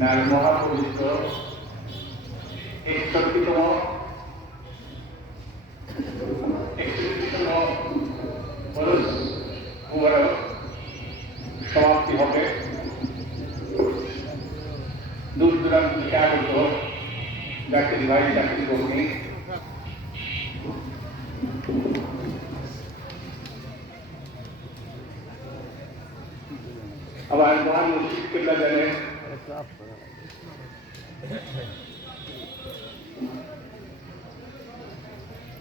নার মহাপবিত্র 61তম বরস মুবারক সমাপ্তি হবে। দূর দূরান্ত থেকে আগত ডাক্তারি ভাই ডাক্তারি কর্মী আবার মহান মুর্শিদ কেবলা জানেন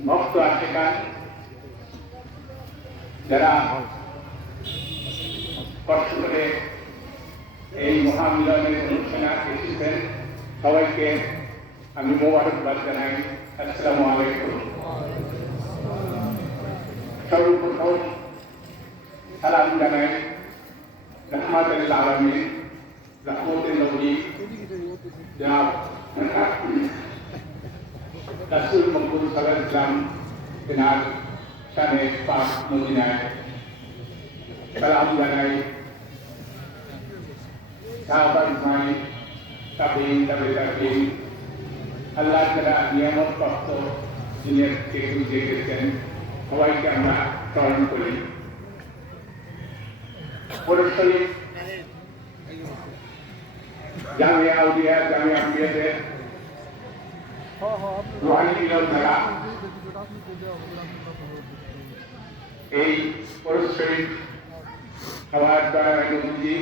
ভক্ত আশেকান যারা কষ্ট করে এই মহামিলনের অনুষ্ঠানে এসেছেন সবাইকে আমি মোবারকবাদ জানাই। আসসালামু আলাইকুম। সর্বপ্রথম সালাম জানাই রহমাতুল আলামিন রহমতুল নবী জনাব রাসূল মকবুল সাল্লাল্লাহু আলাইহি ওয়াসাল্লাম তেনার শানে পাক মদিনায় সালাম জানাই। সাহাবা ইজমাইন তাবেঈন তাবেঈন আল্লাহ যারা নিয়ামত প্রাপ্ত দুনিয়ার থেকে দেখেছেন সবাইকে আমরা স্মরণ করি। পরস্পরই জামিয়া আউলিয়া জামিয়া আম্বিয়াদের রুহানি মিলন দ্বারা এই পরস্পরই খাবার দ্বারা নদী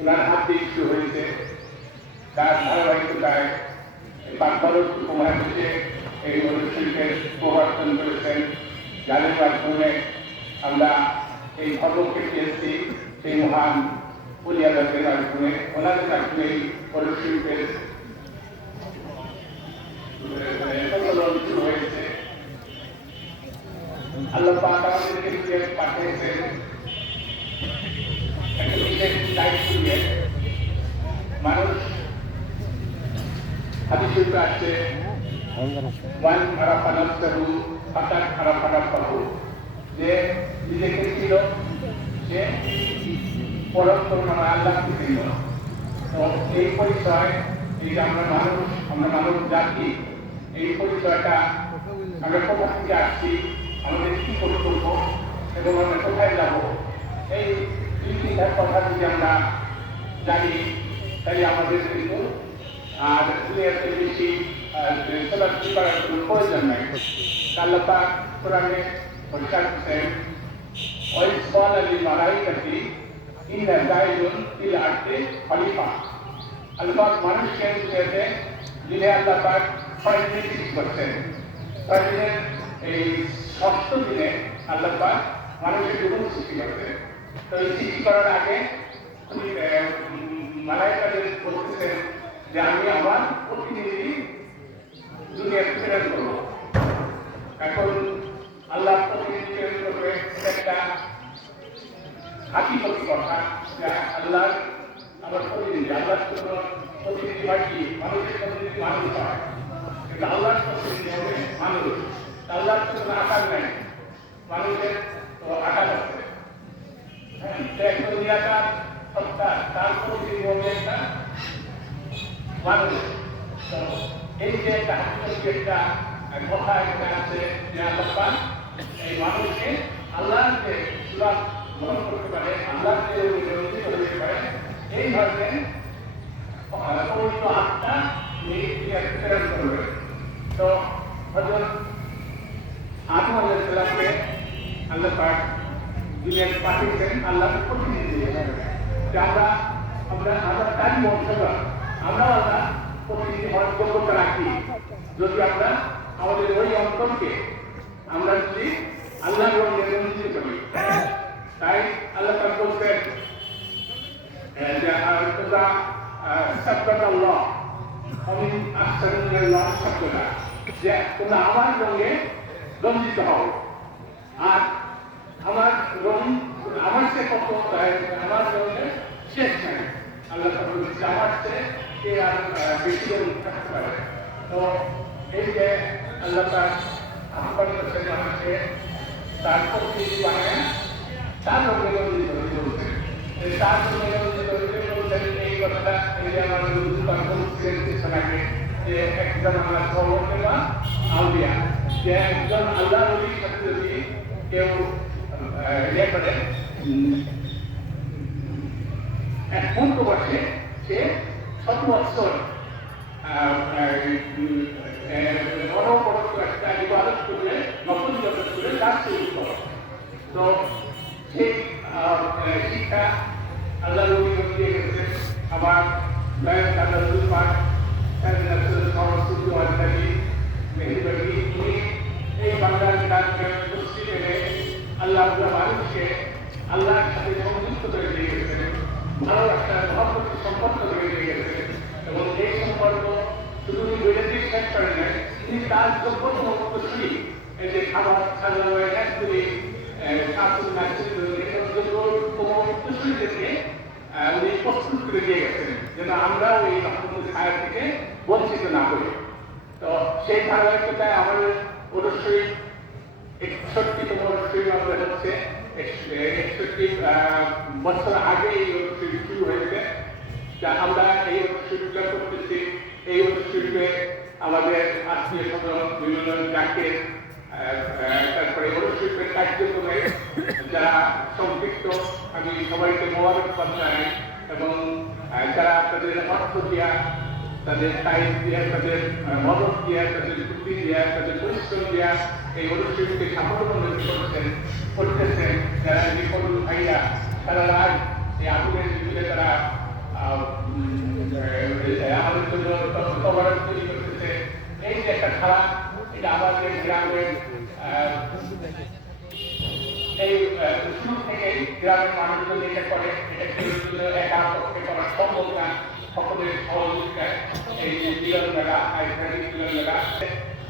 ওনার হাত দিয়ে শুরু হয়েছে। তার ধারাবাহিকতায় পাঁচবারও কুমার হচ্ছে এই মনুষ্যের প্রবর্তন করেছেন, যাদের মাধ্যমে আমরা এই ধর্মকে পেয়েছি। সেই মহান পরিয়াদের মাধ্যমে ওনাদের মাধ্যমে এই মনুষ্যের শুরু হয়েছে। আল্লাহ পাক আমাদেরকে পাঠিয়েছেন দায়িত্ব দিয়ে। মানুষ হাদিসে আসছে ওয়ান আরাফানাহু ফাকাত আরাফানাহু, যে নিজেকে ছিল সে পরম করুণাময় আল্লাহকে ছিল। তো এই পরিচয়, এই যে আমরা মানব জাতি, এই পরিচয়টা আমরা কোথা থেকে আসছি, আমাদের কি কর্তব্য এবং আমরা কোথায় যাব, এই দুই তিনটার কথা যদি আমরা জানি তাহলে আমাদের কিন্তু আর দুনিয়াতে বেশি চলাচল করার কোনো প্রয়োজন নাই। আল্লাহ পাক কোরআনে পরিষ্কার করেছেন ওয়াইজ ক্বালা লিল মালাইকাতি ইন্না জাইলুন ফিল আরদি খলিফা। আল্লাহ পাক মানুষকে দুনিয়াতে দিলে আল্লাহ পাক 6 দিন সৃষ্টি করছেন। 6 দিনের এই 6ষ্ঠ দিনে আল্লাহ পাক মানুষের জীবন সৃষ্টি করছেন। তো এই সৃষ্টি করার আগে মালাইকাদের বলতেছেন যে আমি আমার প্রতিনিধি দুনিয়াতে প্রেরণ করবো। এখন আল্লাহ প্রতিনিধি প্রেরণ করবে, একটা হাকিকতি কথা যে আল্লাহ আমার প্রতিনিধি। আল্লাহ প্রতিনিধি হয় কি? মানুষের প্রতিনিধি মানুষ হয়, কিন্তু আল্লাহর প্রতিনিধি হবে মানুষ। আল্লাহর কোনো আকার নেই, মানুষের তো আকার আছে। একটা নিরাকার সত্তা, তার প্রতিনিধি হবে একটা মানুষ। তো এই যে একটা হাকিকতি একটা কথা এখানে আছে যে আল্লাহ এই মানুষকে আল্লাহর যে সুরাত গ্রহণ করতে পারে, আল্লাহর যে অনুমতি করতে পারে, এই ধরনের পবিত্র আত্মা প্রেরণ করবে। তো হযরত আদম আলাইহিস সালামকে আল্লাহ পাক দুনিয়াতে পাঠিয়েছেন আল্লাহর প্রতিনিধি হিসেবে। আমরা তারই বংশধর, আমরাও আল্লাহ প্রতিনিধি হওয়ার যোগ্যতা রাখি যদি আমরা আমাদের ওই অন্তরকে আমরা যদি আল্লাহর রঙে রঞ্জিত করি। তাই আল্লাহ পাক বলছেন যে তোমরা সাবকাতাল্লাহ আমিন আহসানুল্লাহ সাবকাতা, যে তোমরা আমার রঙে রঞ্জিত হও। আর আমার রং আমার সে কত আমার রঙে শেষ নাই। আল্লাহ পাক বলছে আমার চেয়ে কে আর বেশি থাকতে পারে। তো এই যে আল্লাহ পাক আহ্বান করছেন আমাকে তার প্রতিনিধি বানায় তার রঙে রঞ্জিত হতে বলছেন। তার রঙে রঞ্জিত হতে বলছেন এই কথা কথা এই যে আমাদের আগে যে একজন আল্লাহ খবর বা আউলিয়া যে একজন আল্লাহ নবীর সাথে যদি কেউ ইয়ে করে এক পূর্ণ বসে সে 7 বছর অনবরত একটা ইবাদত করলে নতুন জগৎ করে কাজ শুরু করে। তো সেই শিক্ষা আল্লাহ নবী দিয়ে গেছে। আমার লায়ক আল্লাহ পাক এই বাংলার আল্লাহ মানুষকে আল্লাহর সাথে সংযুক্ত করে দিয়ে গেছেন, ভালো একটা মহব্বতের সম্পর্ক করে দিয়ে গেছেন এবং এই সম্পর্ক শুধু বেড়েতে শেষ করে নেয়, তিনি তার যোগ্যতম মতশ্রী এই যে খাবার সাজানো একগুলি মতশ্রীদেরকে উনি প্রস্তুত করে দিয়ে গেছেন যেন আমরাও এই রহমতের ছায়া থেকে বঞ্চিত না করি। তো সেই ধারাবাহিকতায় আমাদের অবশ্যই 61তম অনুষ্ঠান আমাদের হচ্ছে 61 বছর আগে এই অনুষ্ঠান শুরু হয়েছে। যা আমরা এই অনুষ্ঠানটা করতেছি, এই অনুষ্ঠানে আমাদের আত্মীয় স্বজন বিভিন্ন জাতির তারপরে অনুষ্ঠানের কার্যক্রমে যারা সম্পৃক্ত আমি সবাইকে মোবারকবাদ জানাই এবং যারা তাদের অর্থ দিয়া, তাদের টাইম দিয়া, তাদের মদত দিয়া, তাদের বুদ্ধি দিয়া, তাদের পরিশ্রম দিয়া এই অনুষ্ঠানকে সাফল্যমণ্ডিত করতেছেন, যারা নিকট ভাইরা তারা রাত এই আগুনের বিরুদ্ধে তারা আমাদের জন্য তত্ত্বাবধান তৈরি করতেছে। এই যে একটা খেলা, এটা আমাদের গ্রামের এই শুরু থেকেই গ্রামের মানুষজন এটা করে, এটা একা পক্ষে করা সম্ভব না, সকলের সহযোগিতায় এই যে মিলন মেলা, আইসিক মিলন মেলা,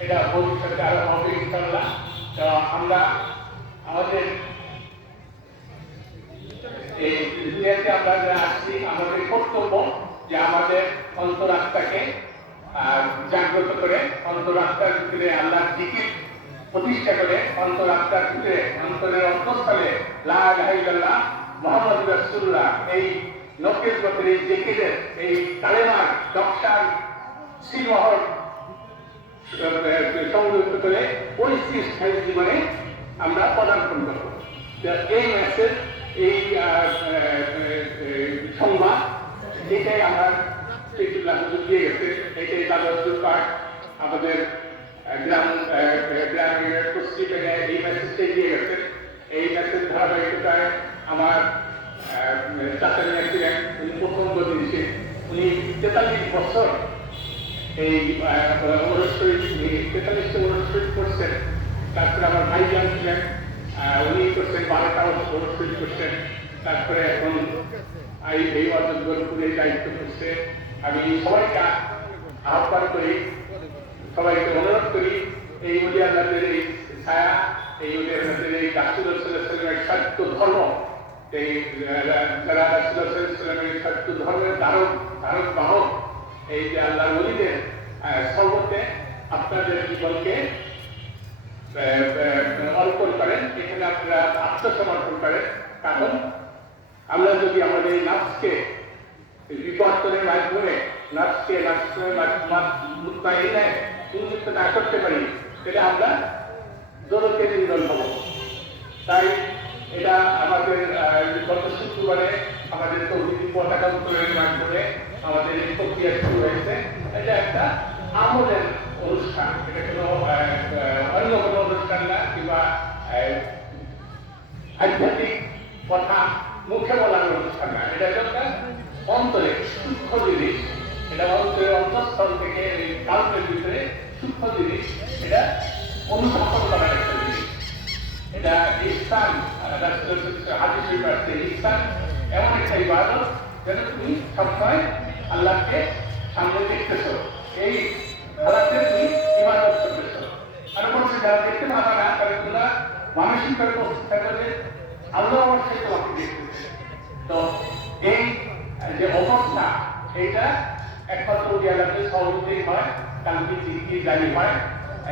এটা ভবিষ্যতে আরো হবে ইনশাআল্লাহ। তো আমরা আমাদের এই দুনিয়াতে আমরা যারা আসছি, আমাদের কর্তব্য যে আমাদের অন্তরাত্মাকে জাগ্রত করে, অন্তরাত্মার ভিতরে আল্লাহ জিকির প্রতিষ্ঠা করে, অন্তরাত্মার ভিতরে অন্তরের অন্তঃস্থলে লা ইলাহা ইল্লাল্লাহ মুহাম্মাদুর রাসূলুল্লাহ এই নকের গোত্রের এই জিকিরের এই কালেমার নকশার শ্রীমহল সংযুক্ত করে পরিস্থিতি স্থায়ী জীবনে আমরা পদার্পণ করব। এই মেসেজ, এই সংবাদ, এটাই আমার দিয়ে গেছে, এটাই তাদের কার্ড আমাদের গ্রামের পশ্চিমে এই মেসেজটাই দিয়ে গেছে। এই মেসেজ ধারাবাহিকতায় আমার চাচারি ছিলেন, উনি প্রথম বদিয়েছেন, উনি 43 বছর এই অনুষ্ঠান 43টা অনুষ্ঠান করছেন। তারপরে আমার ভাইজান ছিলেন, উনি করছেন 12টা অনুষ্ঠান করছেন। তারপরে এখন এই অযোগ্যপুরে দায়িত্ব করছে। আমি সবাইকে আহ্বান করি, সবাইকে অনুরোধ করি, এই উলিয়া আল্লাহদের এই ছায়া, এই উলিয়া আল্লাহদের এই রাসূলুল্লাহ সাল্লাল্লাহু আলাইহি ওয়াসাল্লামের সত্য ধর্ম, এই যারা রাসূলুল্লাহ সাল্লাল্লাহু আলাইহি ওয়াসাল্লামের সত্য ধর্মের ধারক বাহক, এই যে আল্লাহর ওলিদের সর্বতে আপনাদের জীবনকে অর্পণ করেন, এখানে আপনারা আত্মসমর্পণ করেন। কারণ আমরা যদি আমাদের এই নাফসকে বিবর্তনের মাধ্যমে উন্মুক্ত না করতে পারি, তাহলে আমরা জগতের নিধন হব। তাই এটা আমাদের গত শুক্রবারে আমাদের তৌহিদি পতাকা উত্তোলনের মাধ্যমে আমাদের এই প্রক্রিয়া শুরু হয়েছে। এটা একটা আমলের অনুষ্ঠান, এটা কোনো অন্য কোনো অনুষ্ঠান না, কিংবা আধ্যাত্মিক কথা মুখে বলার অনুষ্ঠান না। এটা একটা অন্তরে সূক্ষ্ম জিনিস, এটা অন্তরের অন্তঃস্থল থেকে কালকের ভিতরে সূক্ষ্ম জিনিস, এটা অনুধাবন করার একটা জিনিস। এটা ইহসান, হাদিস শরীফে আছে, ইহসান এমন একটা ইবাদত যেন তুমি সবসময় আল্লাহকে সামনে দেখতেছো, এই হালাতে তুমি ইবাদত করতেছো। আর বলছে যারা দেখতে পাবে না, তারা তোমরা মানসিকভাবে প্রস্তুত থাকবে যে আল্লাহ অবশ্যই তোমাকে দেখতেছে। তো এই যে অবস্থা, এইটা একমাত্র উলিয়াদের সহযোগিতাই হয়, কালবির দিকে জারি হয়।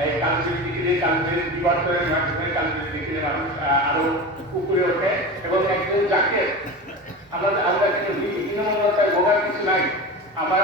এই কালবির দিকে কালবির বিবর্তনের মাধ্যমে কালবির দিকে মানুষ আরো উপরে ওঠে এবং একজন যাকে আমরা কিন্তু হীনমন্যতায় ভোগার কিছু নাই। আমরা